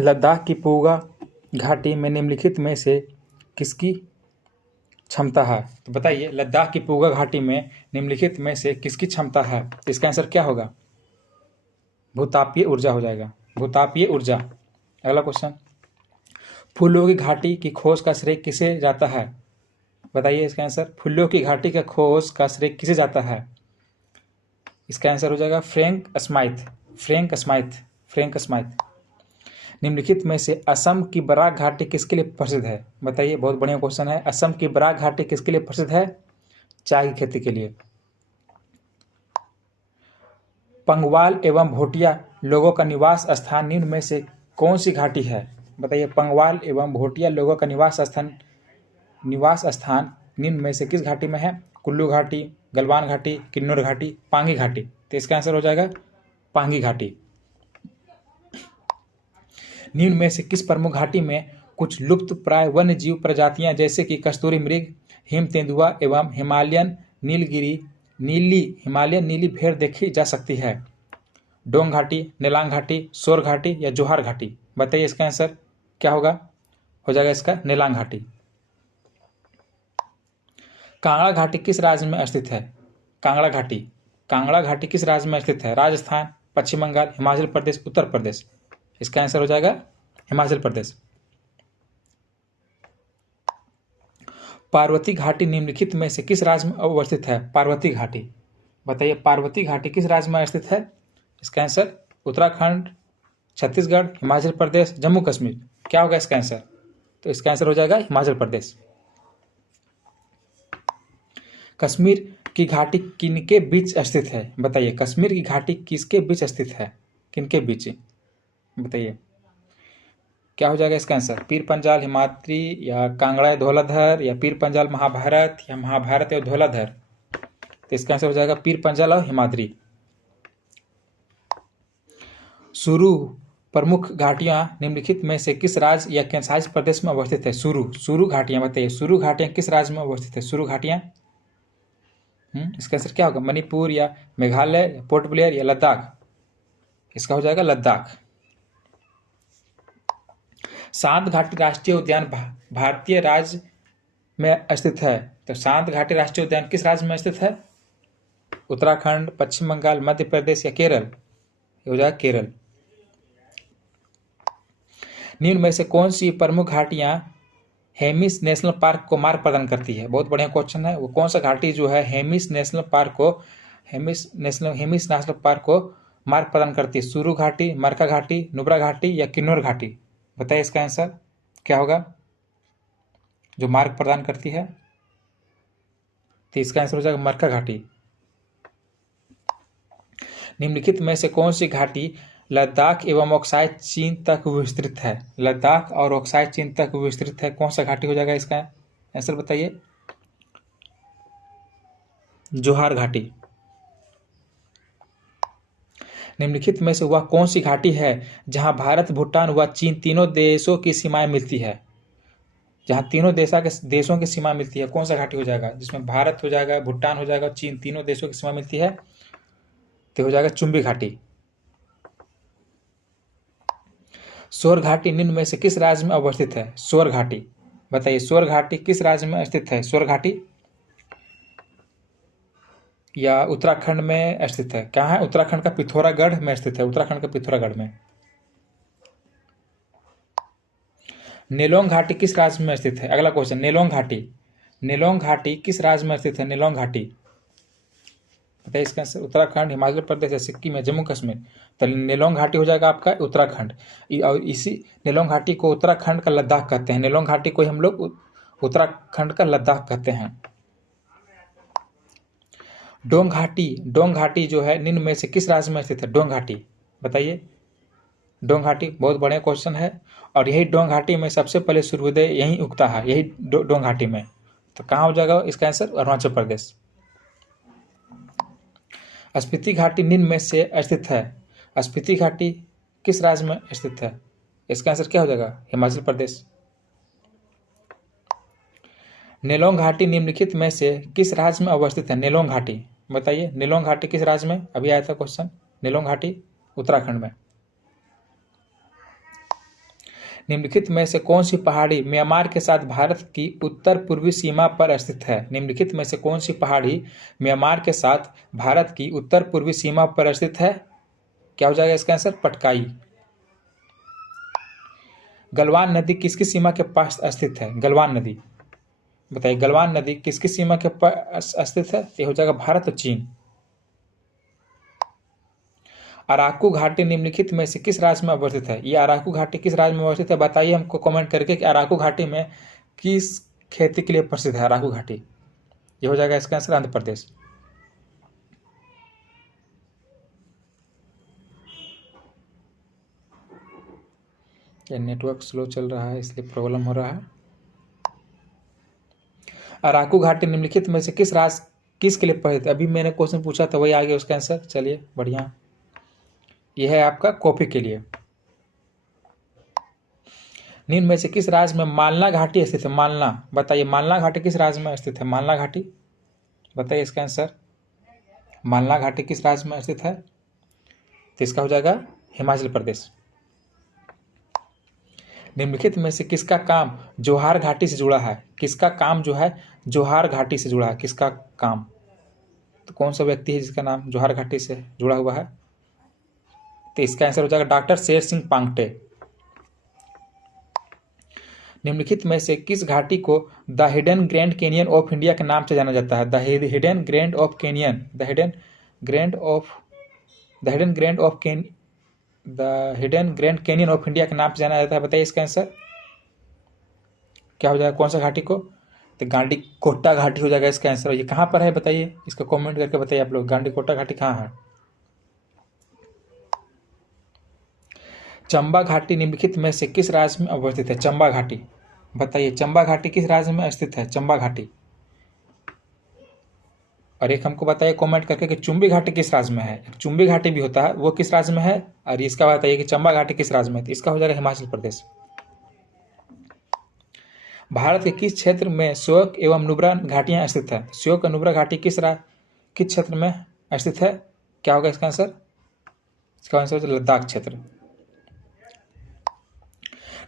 लद्दाख की पूगा घाटी में निम्नलिखित में से किसकी क्षमता है? तो बताइए, लद्दाख की पूगा घाटी में निम्नलिखित में से किसकी क्षमता है? तो इसका आंसर क्या होगा? भूतापीय ऊर्जा हो जाएगा, भूतापीय ऊर्जा। अगला क्वेश्चन, फूलों की घाटी की खोज का श्रेय किसे जाता है? बताइए इसका आंसर। फूलों की घाटी का खोज का श्रेय किसे जाता है? इसका आंसर हो जाएगा Frank Smythe, Frank Smythe, Frank Smythe. निम्नलिखित में से असम की बराक घाटी किसके लिए प्रसिद्ध है? बताइए, बहुत बढ़िया क्वेश्चन है। असम की बराक घाटी किसके लिए प्रसिद्ध है? चाय की खेती के लिए। पंगवाल एवं भोटिया लोगों का निवास स्थान निम्न में से कौन सी घाटी है? बताइए, पंगवाल एवं भोटिया लोगों का निवास स्थान निम्न में से किस घाटी में है? कुल्लू घाटी, गलवान घाटी, किन्नौर घाटी, पांगी घाटी। तो इसका आंसर हो जाएगा पांगी घाटी। निम्न में से किस प्रमुख घाटी में कुछ लुप्त प्राय वन्य जीव प्रजातियां जैसे कि कस्तूरी मृग, हिम तेंदुआ एवं हिमालयन नीली भेड़ देखी जा सकती है? डोंग घाटी, नेलांग घाटी, सोर घाटी या जोहार घाटी? बताइए इसका आंसर क्या होगा? हो जाएगा इसका नेलांग घाटी। कांगड़ा घाटी किस राज्य में स्थित है? कांगड़ा घाटी किस राज्य में स्थित है? राजस्थान, पश्चिम बंगाल, हिमाचल प्रदेश, उत्तर प्रदेश? इसका आंसर हो जाएगा हिमाचल प्रदेश। पार्वती घाटी निम्नलिखित में से किस राज्य में अवस्थित है? पार्वती घाटी, बताइए पार्वती घाटी किस राज्य में स्थित है? इसका आंसर उत्तराखंड, छत्तीसगढ़, हिमाचल प्रदेश, जम्मू कश्मीर? क्या होगा इसका आंसर? तो इसका आंसर हो जाएगा हिमाचल प्रदेश। कश्मीर की घाटी किनके बीच स्थित है? बताइए, कश्मीर की घाटी किसके बीच स्थित है? किनके बीच? बताइए क्या हो जाएगा इसका आंसर? पीर पंजाल हिमाद्री या कांगड़ा धौलाधर या पीर पंजाल महाभारत या महाभारत या धौलाधर? तो इसका आंसर हो जाएगा पीर पंजाल और हिमाद्री। सुरू प्रमुख घाटियां निम्नलिखित में से किस राज्य या केंद्रशासित प्रदेश में अवस्थित है? सुरू घाटियां, बताइए सुरू घाटियां किस राज्य में अवस्थित है? सुरू घाटियां इसका आंसर क्या होगा? मणिपुर या मेघालय या पोर्ट ब्लेयर या लद्दाख? इसका हो जाएगा लद्दाख। शांत घाटी राष्ट्रीय उद्यान भारतीय राज्य में स्थित है। तो शांत घाटी राष्ट्रीय उद्यान किस राज्य में स्थित है? उत्तराखंड, पश्चिम बंगाल, मध्य प्रदेश या केरल? ये हो जाएगा केरल। निम्न में से कौन सी प्रमुख घाटियां हेमिस नेशनल पार्क को मार्ग प्रदान करती है? बहुत बढ़िया क्वेश्चन है। वो कौन सा घाटी जो है हेमिस नेशनल पार्क को मार्ग प्रदान करती है? सुरू घाटी, मरका घाटी, नुब्रा घाटी या किन्नौर घाटी? बताइए इसका आंसर क्या होगा जो मार्ग प्रदान करती है? तो इसका आंसर हो जाएगा मरका घाटी। निम्नलिखित में से कौन सी घाटी लद्दाख एवं ऑक्साई चीन तक विस्तृत है? लद्दाख और ऑक्साई चीन तक विस्तृत है, कौन सा घाटी हो जाएगा इसका आंसर? बताइए जोहार घाटी। निम्नलिखित में से वह कौन सी घाटी है जहां भारत, भूटान व चीन तीनों देशों की सीमाएं मिलती है? जहां तीनों देशों की सीमा मिलती है, कौन सा घाटी हो जाएगा? जिसमें भारत हो जाएगा, भूटान हो जाएगा, चीन तीनों देशों की सीमा मिलती है, तो हो जाएगा चुंबी घाटी। सोर घाटी निम्न में से किस राज्य में अवस्थित है? सोर घाटी, बताइए सोर घाटी किस राज्य में स्थित है? सोर घाटी या उत्तराखंड में स्थित है? कहाँ है? उत्तराखंड का पिथौरागढ़ में स्थित है, उत्तराखंड का पिथौरागढ़ में। नेलोंग घाटी किस राज्य में स्थित है? अगला क्वेश्चन, नेलोंग घाटी किस राज्य में स्थित है? नेलोंग घाटी, बताइए इसका आंसर उत्तराखंड, हिमाचल प्रदेश या सिक्किम या जम्मू कश्मीर? तो नेलोंग घाटी हो जाएगा आपका उत्तराखंड। और इसी नेलोंग घाटी को उत्तराखंड का लद्दाख कहते हैं। नेलोंग घाटी को हम लोग उत्तराखंड का लद्दाख कहते हैं। डोंग घाटी जो है निम्न में से किस राज्य में स्थित है? डोंग घाटी, बताइए डोंग घाटी। बहुत बढ़िया क्वेश्चन है। और यही डोंग घाटी में सबसे पहले सूर्योदय यही उगता है, यही डोंग घाटी में। तो कहाँ हो जाएगा इसका आंसर? अरुणाचल प्रदेश। स्पीति घाटी निम्न में से स्थित है। स्पीति घाटी किस राज्य में स्थित है? इसका आंसर क्या हो जाएगा? हिमाचल प्रदेश। नेलोंग घाटी निम्नलिखित में से किस राज्य में अवस्थित है? नेलोंग घाटी, बताइए नेलोंग घाटी किस राज्य में? अभी आया था क्वेश्चन। नेलोंग घाटी उत्तराखंड में। निम्नलिखित में से कौन सी पहाड़ी म्यांमार के साथ भारत की उत्तर पूर्वी सीमा पर स्थित है? निम्नलिखित में से कौन सी पहाड़ी म्यांमार के साथ भारत की उत्तर पूर्वी सीमा पर स्थित है? क्या हो जाएगा इसका आंसर? पटकाई। गलवान नदी किसकी सीमा के पास स्थित है? गलवान नदी, बताइए गलवान नदी किसकी सीमा के पास स्थित है? ये हो जाएगा भारत और चीन। अराकू घाटी निम्नलिखित में से किस राज्य में अवस्थित है? ये अराकू घाटी किस राज्य में अवस्थित है? बताइए हमको कमेंट करके कि अराकू घाटी में किस खेती के लिए प्रसिद्ध है अराकू घाटी? ये हो जाएगा इसका आंसर आंध्र प्रदेश। ये नेटवर्क स्लो चल रहा है इसलिए प्रॉब्लम हो रहा है। अराकू घाटी निम्नलिखित में से किसके लिए प्रसिद्ध है? अभी मैंने क्वेश्चन पूछा था वही आ गया उसका आंसर। चलिए बढ़िया, यह है आपका कॉफी के लिए। निम्न में से किस राज्य में मालना घाटी स्थित है? मालना, बताइए मालना घाटी किस राज्य में स्थित है? मालना घाटी, बताइए इसका आंसर। मालना घाटी किस राज्य में स्थित है? तो इसका हो जाएगा हिमाचल प्रदेश। निम्नलिखित में से किसका काम जोहार घाटी से जुड़ा है? किसका काम जो है जोहार घाटी से जुड़ा है? किसका काम? तो कौन सा व्यक्ति है जिसका नाम जोहार घाटी से जुड़ा हुआ है? तो इसका आंसर हो जाएगा डॉक्टर शेर सिंह पांगटे। निम्नलिखित में से किस घाटी को the hidden grand canyon of India के नाम से जाना जाता है? The hidden grand of canyon, the hidden grand canyon of India के नाम से जाना जाता है। बताइए इसका आंसर क्या हो जाएगा? कौन सा घाटी को? तो गांडी कोटा घाटी हो जाएगा इसका आंसर। ये कहाँ पर है बताइए, इसका कमेंट करके बताइए आप लोग, गांडी कोटा घाटी कहाँ है? चंबा घाटी निम्नलिखित में से किस राज्य में अवस्थित है? चंबा घाटी, बताइए चंबा घाटी किस राज्य में स्थित है? चंबा घाटी। और एक हमको बताइए कमेंट करके कि चुम्बी घाटी किस राज्य में है? चुम्बी घाटी भी होता है, वो किस राज्य में है? और इसका बताइए कि चंबा घाटी किस राज्य में है? इसका हो जाएगा हिमाचल प्रदेश। भारत के किस क्षेत्र में श्योक एवं नुब्रा घाटियां स्थित है? श्योक और नुब्रा घाटी किस क्षेत्र में स्थित है? क्या होगा इसका आंसर? इसका आंसर लद्दाख क्षेत्र।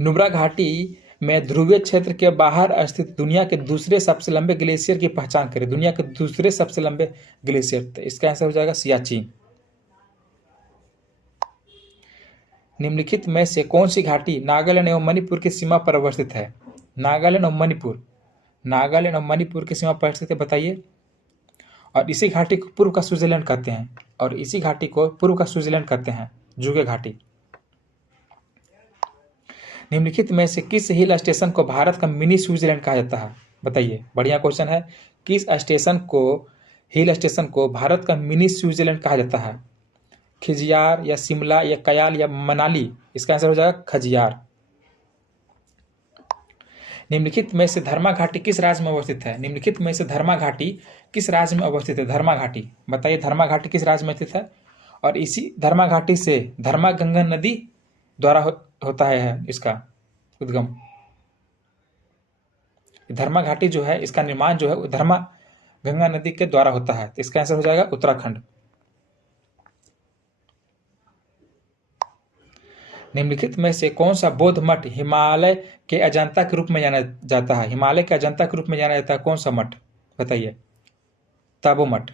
नुब्रा घाटी में ध्रुवीय क्षेत्र के बाहर स्थित दुनिया के दूसरे सबसे लंबे ग्लेशियर की पहचान करें। दुनिया के दूसरे सबसे लंबे ग्लेशियर, तो इसका आंसर हो जाएगा सियाचिन। निम्नलिखित में से कौन सी घाटी नागालैंड एवं मणिपुर की सीमा पर अवस्थित है? नागालैंड और मणिपुर की सीमा पर स्थित है, बताइए। और इसी घाटी को पूर्व का स्विट्जरलैंड कहते हैं, जुगे घाटी। निम्नलिखित में से किस हिल स्टेशन को भारत का मिनी स्विट्जरलैंड कहा जाता है? बताइए, बढ़िया क्वेश्चन है। किस हिल स्टेशन को भारत का मिनी स्विट्जरलैंड कहा जाता है? खिजियार या शिमला या कयाल या मनाली? इसका आंसर हो जाएगा खजियार। निम्नलिखित में से धर्मा घाटी किस राज्य में अवस्थित है? निम्नलिखित में से धर्मा घाटी किस राज्य में अवस्थित है? धर्मा घाटी, बताइए धर्मा घाटी किस राज्य में स्थित है? और इसी धर्मा घाटी से धर्मा गंगा नदी द्वारा होता है इसका उद्गम। धर्मा घाटी जो है इसका निर्माण जो है धर्मा गंगा नदी के द्वारा होता है। तो इसका आंसर हो जाएगा उत्तराखंड। निम्नलिखित में से कौन सा बौद्ध मठ हिमालय के अजंता के रूप में जाना जाता है? हिमालय के अजंता के रूप में जाना जाता है कौन सा मठ? बताइए। तपो मठ।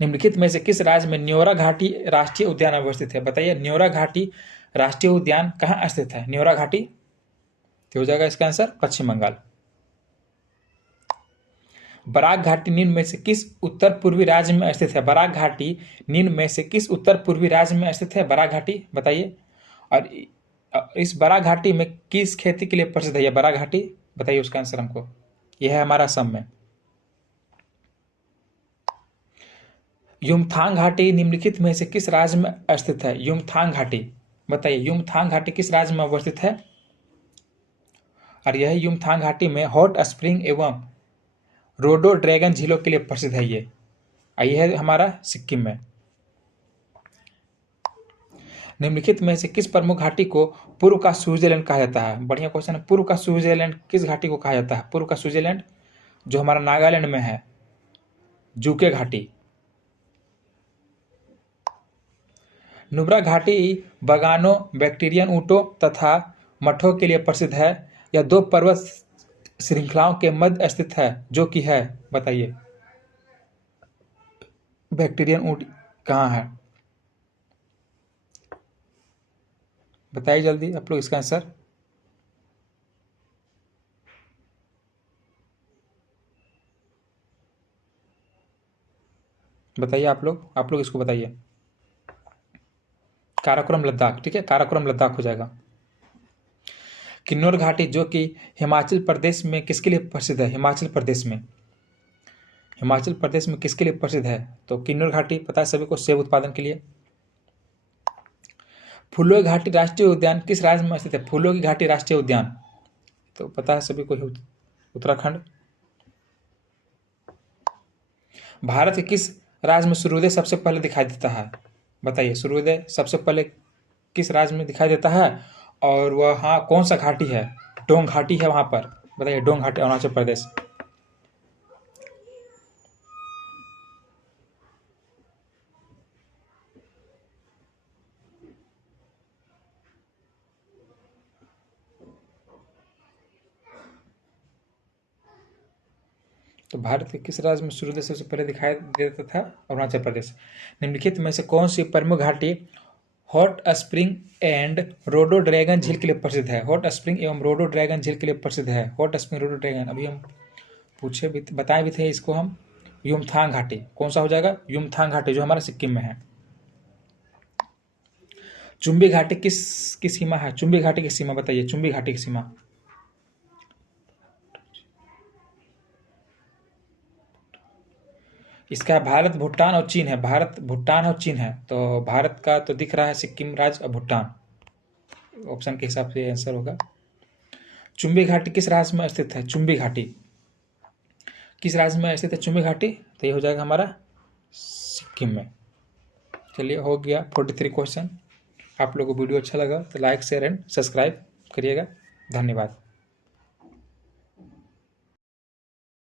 निम्नलिखित में से किस राज्य में न्योरा घाटी राष्ट्रीय उद्यान अवस्थित है? बताइए न्योरा घाटी राष्ट्रीय उद्यान कहाँ स्थित है? न्योरा घाटी, तो हो जाएगा इसका आंसर पश्चिम बंगाल। बराक घाटी निम्न में से किस उत्तर पूर्वी राज्य में स्थित है? बराक घाटी निम्न में से किस उत्तर पूर्वी राज्य में स्थित है बराक घाटी? बताइए। और इस बराक घाटी में किस खेती के लिए प्रसिद्ध है? बराक घाटी, बताइए उसका आंसर हमको। यह है हमारा असम में। युमथांग घाटी निम्नलिखित में से किस राज्य में स्थित है? युमथांग घाटी, बताइए युमथांग घाटी किस राज्य में अवस्थित है? और यह युमथांग घाटी में हॉट स्प्रिंग एवं रोडोड्रैगन झीलों के लिए प्रसिद्ध है। ये है हमारा सिक्किम में। निम्नलिखित में से किस प्रमुख घाटी को पूर्व का स्विट्जरलैंड कहा जाता है? बढ़िया क्वेश्चन है। पूर्व का स्विट्जरलैंड किस घाटी को कहा जाता है? पूर्व का स्विट्जरलैंड जो हमारा नागालैंड में है, जूके घाटी। नुब्रा घाटी बगानों, बैक्टीरियन ऊँटों तथा मठों के लिए प्रसिद्ध है। यह 2 पर्वत श्रृंखलाओं के मध्य स्थित है, जो कि है, बताइए। बैक्टीरियन ऊँट कहाँ है? बताइए जल्दी आप लोग इसका आंसर। बताइए आप लोग इसको बताइए। काराकोरम लद्दाख, ठीक है, काराकोरम लद्दाख हो जाएगा। किन्नौर घाटी जो कि हिमाचल प्रदेश में किसके लिए प्रसिद्ध है? हिमाचल प्रदेश में किसके लिए प्रसिद्ध है? तो किन्नौर घाटी पता है सभी को, सेब उत्पादन के लिए। फूलों की घाटी राष्ट्रीय उद्यान किस राज्य में स्थित है? फूलों की घाटी राष्ट्रीय उद्यान तो पता है सभी को, उत्तराखंड। भारत के किस राज्य में सूर्योदय सबसे पहले दिखाई देता है? बताइए, सूर्योदय सबसे पहले किस राज्य में दिखाई देता है और वहाँ कौन सा घाटी है? डोंग घाटी है वहाँ पर, बताइए। डोंग घाटी, अरुणाचल प्रदेश। तो भारत के किस राज्य में सूर्योदय सबसे पहले दिखाई देता था? अरुणाचल प्रदेश। निम्नलिखित में से कौन सी प्रमुख घाटी हॉट स्प्रिंग एंड रोडोड्रैगन झील के लिए प्रसिद्ध है? हॉट स्प्रिंग एवं रोडोड्रैगन झील के लिए प्रसिद्ध है। हॉट स्प्रिंग, रोडोड्रैगन अभी हम पूछे भी, बताए भी थे इसको हम। युमथांग घाटी, कौन सा हो जाएगा? युमथांग घाटी, जो हमारा सिक्किम में है। चुंबी घाटी किसकी सीमा है? चुंबी घाटी की सीमा बताइए, चुंबी घाटी की सीमा। इसका भारत, भूटान और चीन है। भारत, भूटान और चीन है। तो भारत का तो दिख रहा है सिक्किम राज्य और भूटान। ऑप्शन के हिसाब से आंसर होगा। चुंबी घाटी किस राज्य में स्थित है? चुंबी घाटी किस राज्य में स्थित है? चुंबी घाटी, तो ये हो जाएगा हमारा सिक्किम में। चलिए, हो गया 43 क्वेश्चन। आप लोगों को वीडियो अच्छा लगा तो लाइक, शेयर एंड सब्सक्राइब करिएगा। धन्यवाद।